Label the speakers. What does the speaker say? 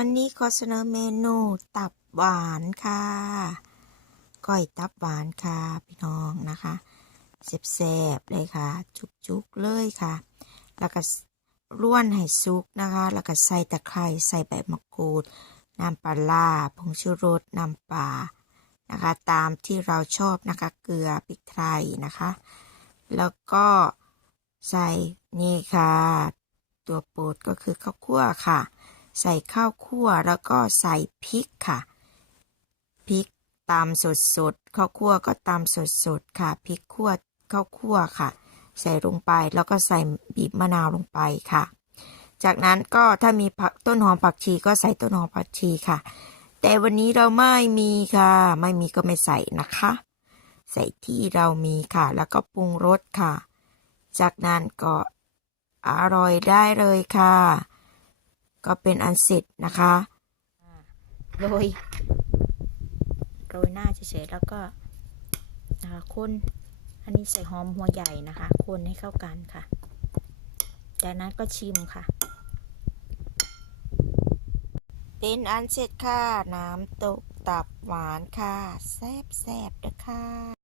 Speaker 1: วันนี้ขอเสนอเมนูตับหวานค่ะก้อยตับหวานค่ะพี่น้องนะคะแซ่บๆเลยค่ะ จุกๆเลยค่ะ แล้วก็ร่วนให้ซุกนะคะ แล้วก็ใส่ตะไคร้ใส่ใบมะกรูดน้ำปลาร้าผงชูรสน้ำปลานะคะ ตามที่เราชอบนะคะเกลือพริกไทยนะคะ แล้วก็ใส่นี่ค่ะ ตัวโปรดก็คือข้าวคั่วค่ะ ใส่ข้าวคั่วแล้วก็ใส่พริกค่ะพริกตำสดๆข้าวคั่วก็ตำสดๆค่ะพริกคั่วข้าวคั่วค่ะ ใส่ลงไปแล้วก็ใส่บีบมะนาวลงไปค่ะ จากนั้นก็ถ้ามีผักต้นหอมผักชีก็ใส่ต้นหอมผักชีค่ะ แต่วันนี้เราไม่มีค่ะ ไม่มีก็ไม่ใส่นะคะ ใส่ที่เรามีค่ะ แล้วก็ปรุงรสค่ะ จากนั้นก็อร่อยได้เลยค่ะ ก็เป็นอันเสร็จนะคะโรยโรยหน้าเฉยๆแล้วก็นะคะคนอันนี้ใส่หอมหัวใหญ่นะคะ คนให้เข้ากันค่ะ จากนั้นก็ชิมค่ะ เป็นอันเสร็จค่ะ น้ำตกตับหวานค่ะ แซ่บๆนะคะ